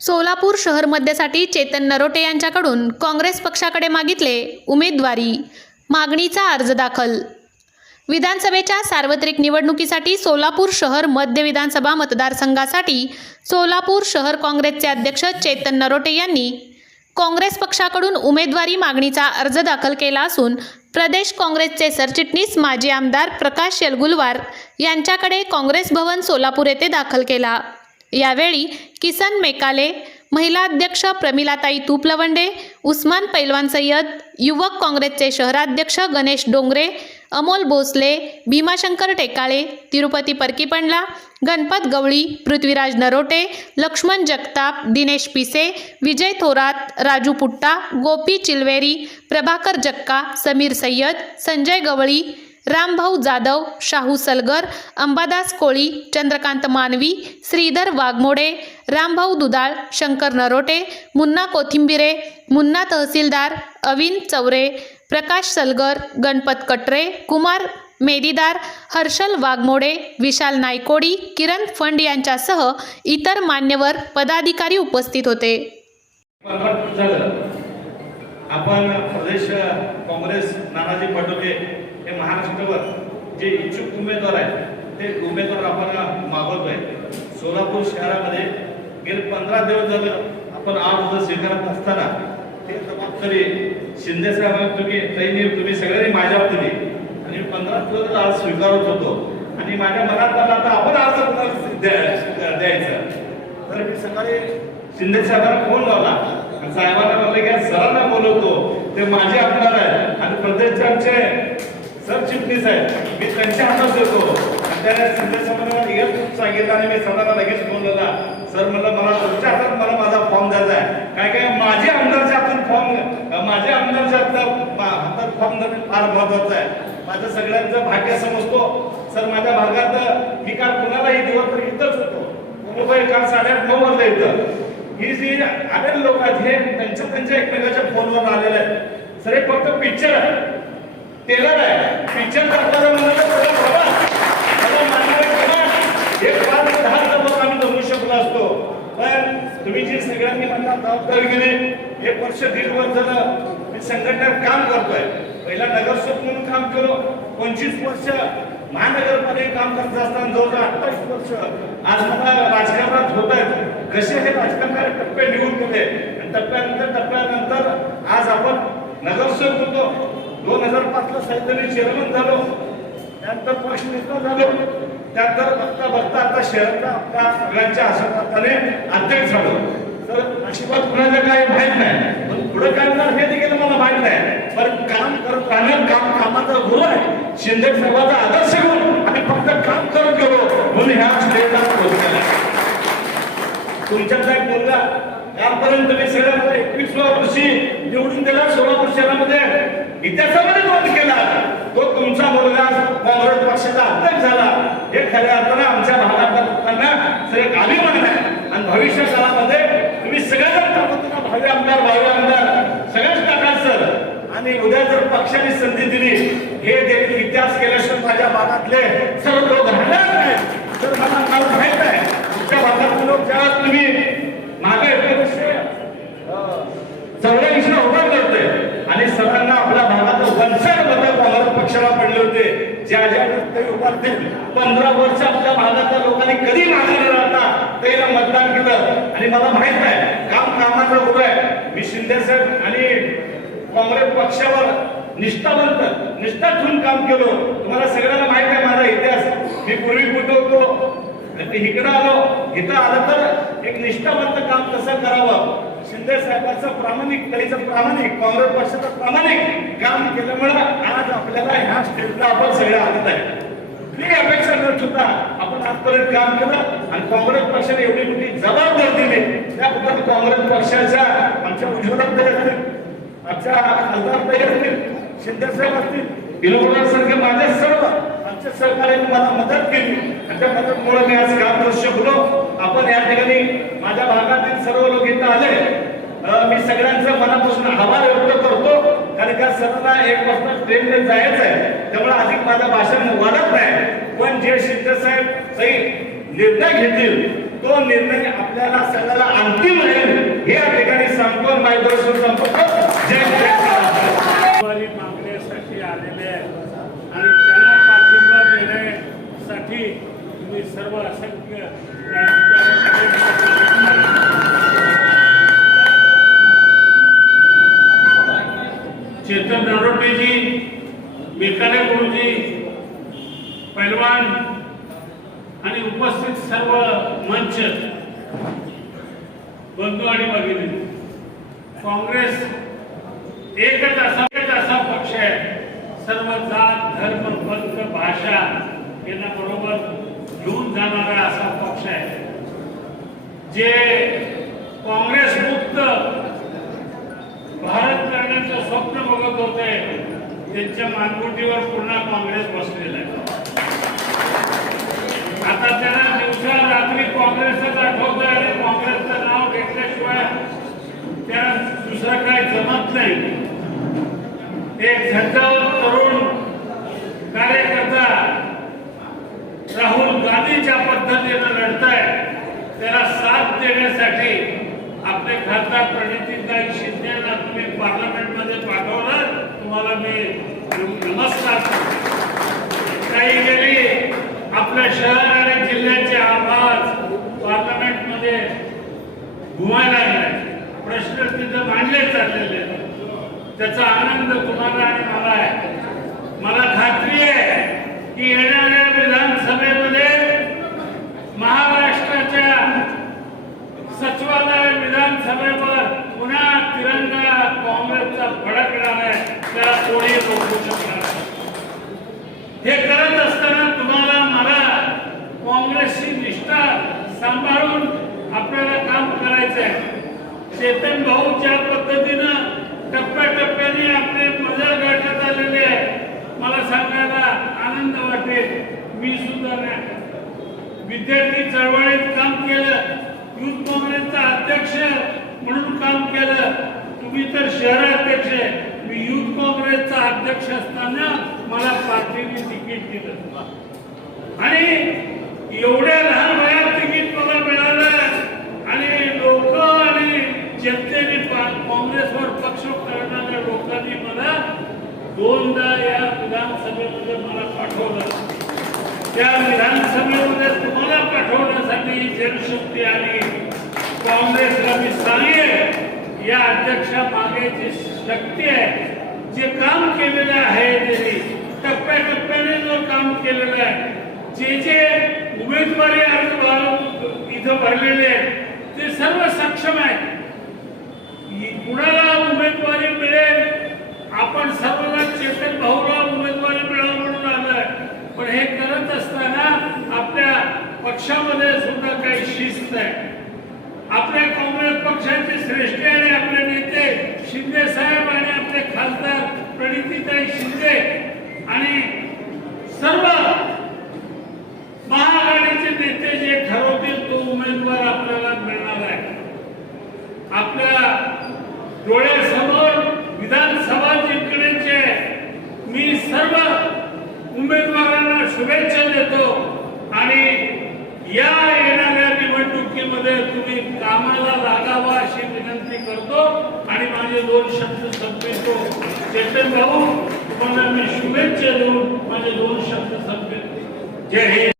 सोलापूर शहर मध्यसाठी चेतन नरोटे यांच्याकडून काँग्रेस पक्षाकडे मागितले उमेदवारी. मागणीचा अर्ज दाखल. विधानसभेच्या सार्वत्रिक निवडणुकीसाठी सोलापूर शहर मध्य विधानसभा मतदारसंघासाठी सोलापूर शहर काँग्रेसचे अध्यक्ष चेतन नरोटे यांनी काँग्रेस पक्षाकडून उमेदवारी मागणीचा अर्ज दाखल केला असून प्रदेश काँग्रेसचे सरचिटणीस माजी आमदार प्रकाश यलगुलवार यांच्याकडे काँग्रेस भवन सोलापूर येथे दाखल केला. यावेळी किसन मेकाले महिला अध्यक्ष प्रमिलाताई तुपलवंडे उस्मान पैलवान सय्यद युवक काँग्रेसचे शहराध्यक्ष गणेश डोंगरे अमोल भोसले भीमाशंकर टेकाळे तिरुपती परकीपंडला गणपत गवळी पृथ्वीराज नरोटे लक्ष्मण जगताप दिनेश पिसे विजय थोरात राजू पुट्टा गोपी चिलवेरी प्रभाकर जक्का समीर सय्यद संजय गवळी रामभाऊ जाधव शाहू सलगर अंबादास कोळी चंद्रकांत मानवी श्रीधर वाघमोडे रामभाऊ दुधाळ शंकर नरोटे मुन्ना कोथिंबिरे मुन्ना तहसीलदार अविन चौरे प्रकाश सलगर गणपत कटरे कुमार मेदीदार हर्षल वाघमोडे विशाल नायकोडी किरण फंड यांच्यासह इतर मान्यवर पदाधिकारी उपस्थित होते. आपण प्रदेश काँग्रेस नानाजी पटोले हे महाराष्ट्रावर जे इच्छुक उमेदवार आहेत ते उमेदवार आपण मागवतोय. सोलापूर शहरामध्ये गेले पंधरा दिवस झालं आपण आज उद्या स्वीकारत असताना ते जबाबदारी शिंदे तुम्ही ताईंनी तुम्ही सगळ्यांनी माझ्यावर दिली आणि पंधरा दिवस आज स्वीकारत होतो. आणि माझ्या मनात आलं आता आपण अर्ज द्यायचा. तर मी सकाळी शिंदे साहेबांना फोन लावला. साहेबांना म्हटलं की सरांना बोलवतो. ते माझे आमदार आहेत. आणि प्रदेशचे आमचे सरचिटणीस आहेत मी त्यांच्या हातात देतो. त्या शिंदे साहेबांना लगेच सांगितलं आणि मी सरांना लगेच फोन लावला. सर म्हणलं मला तुमच्या हातात मला माझा फॉर्म द्यायचा आहे. काय काय? माझे आमदारच्या हातून फॉर्म माझे आमदारच्या हातात हातात फॉर्म देणं फार महत्वाचं आहे. माझं सगळ्यांचं भाग्य समजतो. सर माझ्या भागात मी काल कुणालाही दिवस तर इथंच होतो. मुंबई काल साडेआठ नऊ वाजता इथं. ही जी आलेले लोक आहेत हे त्यांच्या त्यांच्या एकमेकाच्या फोनवर आलेले आहेत. सर हे फक्त पिक्चर आहे टेलर आहे. पिक्चर दाखवायला म्हणाले तर बाबा. मला मानणारे कोण? एक पाच दहा जबाब आम्ही जमू शकलो असतो. पण तुम्ही जी सगळ्यांनी मला जबाबदारी केली एक वर्ष दीड वर्ष झालं मी संघटनेत काम करतोय. पहिला नगरसेवक म्हणून काम केलो. पंचवीस वर्ष महानगरपालिका काम करत असताना जवळजवळ अठ्ठावीस वर्ष आज मला राजकारणात होत आहेत. कसे हे राजकारणाचे टप्पे निघून गेले. आणि टप्प्यानंतर टप्प्यानंतर आज आपण नगरसेवक होतो. दोन हजार पाचला साहित्याने चेअरमन झालो. त्यानंतर पक्षनेता झालो. त्यानंतर बघता बघता आता शहराचा आपल्या सगळ्यांच्या आशीर्वादाने अध्यक्ष झालो. तर आशीर्वाद कुणाचा काय माहीत नाही. पण पुढे काय होणार हे देखील मला माहीत नाही. पण काम करत राहणं काम कामाचा गुरु आहे. शिंदे साहेबाचा आदर्श घेऊन आणि फक्त काम करत गेलो म्हणून ह्या स्टेजला पोहोचलेला तुमच्यातला एक मुलगा यापर्यंत मी सगळ्या एकवीसव्या वर्षी निवडून दिला सोलापूर शहरामध्ये. इतिहासामध्ये नोंद केला. तो तुमचा मुलगा काँग्रेस पक्षाचा अध्यक्ष झाला. हे खऱ्या अर्थानं आमच्या भागातल्या लोकांना सर एक अभिमान आहे आणि भविष्य काळामध्ये तुम्ही सगळ्यांना टाकतो भावी आमदार भावी आमदार सगळ्याच टाकाल सर. आणि उद्या जर पक्षाने संधी दिली हे देखील इतिहास केल्याशिवाय माझ्या भागातले सर्व लोक राहणार नाही तर मला मला माहीत आहे तुमच्या भागातले लोक ज्या तुम्ही मागे एकोणीसशे चौऱ्याऐंशी उभा करते आणि सरांना आपल्या भागात वंचन मत काँग्रेस पक्षाला पडले होते ज्या ज्या ते उभारतील पंधरा वर्ष आपल्या भागातल्या लोकांनी कधी मागे राहता त्याला मतदान केलं आणि मला माहीत आहे काम कामाचं उभं आहे मी शिंदे साहेब आणि काँग्रेस पक्षावर निष्ठावंत निष्ठा ठेवून काम केलो. तुम्हाला सगळ्यांना माहीत आहे माझा इतिहास. मी पूर्वी कुठे होतो? ते इकडं आलो. इथं आलं तर एक निष्ठावंत काम कसं करावं? शिंदे साहेबांचं प्रामाणिक कलेचं प्रामाणिक काँग्रेस पक्षाचं प्रामाणिक काम केल्यामुळे आज आपल्याला ह्या स्टेजला आपण सगळे आलेत आहे. ही अपेक्षा न ठेवता आपण आजपर्यंत काम केलं आणि काँग्रेस पक्षाने एवढी मोठी जबाबदारी दिली. त्याबद्दल काँग्रेस पक्षाच्या आमच्या उज्ज्वलात असतील आमच्या खासदारताई असतील शिंदे साहेब असतील विनोद माझे सर्व आमच्या सहकार्याने मला मदत केली. आणि त्या मदतमुळे मी आज काम करू शकलो. आपण या ठिकाणी माझ्या भागातील सर्व लोक इथं आले. मी सगळ्यांचं मनापासून आभार व्यक्त करतो. सतरा एक वाजता ट्रेनने जायचं आहे. त्यामुळे अधिक माझं भाषण वाढत नाही. पण जे शिंदे साहेब सही निर्णय घेतील तो निर्णय आपल्याला सगळ्याला अंतिम राहील. हे या ठिकाणी जय मार्गदर्शन महाराष्ट्र. जय मागण्यासाठी आलेले आणि त्यांना पाठिंबा देण्यासाठी तुम्ही सर्व असंख्य पैलवान आणि उपस्थित सर्व मंच बंधू आणि भगिनी काँग्रेस एकच असा एकच असा पक्ष आहे. सर्व जात धर्म पंथ भाषा यांना बरोबर घेऊन जाणारा असा पक्ष आहे. जे काँग्रेस मुक्त भारत करण्याचं स्वप्न बघत होते त्यांच्या मानगुटीवर पुन्हा काँग्रेस बसलेला आहे. आता त्यांना दिवसा रात्री काँग्रेसच आठवत आहे आणि काँग्रेसचं नाव घेतल्याशिवाय त्याला दुसरं काय जमत नाही. एक झटल तरुण कार्यकर्ता राहुल गांधी ज्या पद्धतीनं लढताय. त्याला साथ देण्यासाठी आपले खासदार प्रणितीताई यांना तुम्ही पार्लमेंटमध्ये पाठवलं. तुम्हाला मी नमस्कार काही गेली आपल्या शहर मानले चाललेले. त्याचा आनंद तुम्हाला आणि मला आहे? मला खात्री आहे की येणाऱ्या विधानसभेमध्ये महाराष्ट्राच्या सचिवालय विधानसभेवर पुन्हा तिरंगा काँग्रेसचा फडकणार आहे. त्याला कोणी रोखू शकणार हे करत असताना तुम्हाला मला काँग्रेसची निष्ठा सांभाळून आपल्याला काम करायचं आहे चेतन भाऊ ज्या पद्धतीनं टप्प्याटप्प्याने आपले मजल गाठत आलेले आहे मला सांगायला आनंद वाटेल. मी सुद्धा नाही. विद्यार्थी चळवळीत काम केलं. युथ काँग्रेसचा अध्यक्ष म्हणून काम केलं. तुम्ही तर शहराध्यक्ष आहे. मी युथ काँग्रेसचा अध्यक्ष असताना मला पार्टीने तिकीट दिलं. आणि एवढ्या लहान वयात तिकीट मला मिळालं आणि लोक आणि जनतेने पा- काँग्रेसवर पक्ष करणाऱ्या लोकांनी मला दोनदा या विधानसभेमध्ये मला पाठवलं. त्या विधानसभेमध्ये तुम्हाला पाठवण्यासाठी जनशक्ती आणि काँग्रेसला मी सांगेन या अध्यक्षा मागे जी शक्ती आहे जे काम केलेलं आहे त्यांनी टप्प्याटप्प्याने जो काम केलेलं आहे जे जे उमेदवारी अर्ज भर- इथं भरलेले आहेत ते सर्व सक्षम आहेत. कुणाला उमेदवारी मिळेल आपण सर्वांना चेतन भाऊला उमेदवारी मिळावं म्हणून आलोय पण हे करत असताना आपल्या पक्षामध्ये सुद्धा काही शिस्त आहे. आपल्या काँग्रेस पक्षाचे श्रेष्ठ आणि आपले नेते शिंदे साहेब आणि आपले खासदार प्रणितीताई शिंदे आणि सर्व महाआघाडीचे नेते जे ठरवतील तो उमेदवार आपल्याला मिळणार आहे. आपल्या डोळ्यासमोर विधानसभा जिंकण्याचे मी सर्व उमेदवारांना शुभेच्छा देतो आणि या येणाऱ्या निवडणुकीमध्ये तुम्ही कामाला लागावा अशी विनंती करतो. आणि माझे दोन शब्द संपवितो चेतन भाऊ तुम्हाला मी शुभेच्छा देऊन माझे दोन शब्द संपवितो जय हिंद.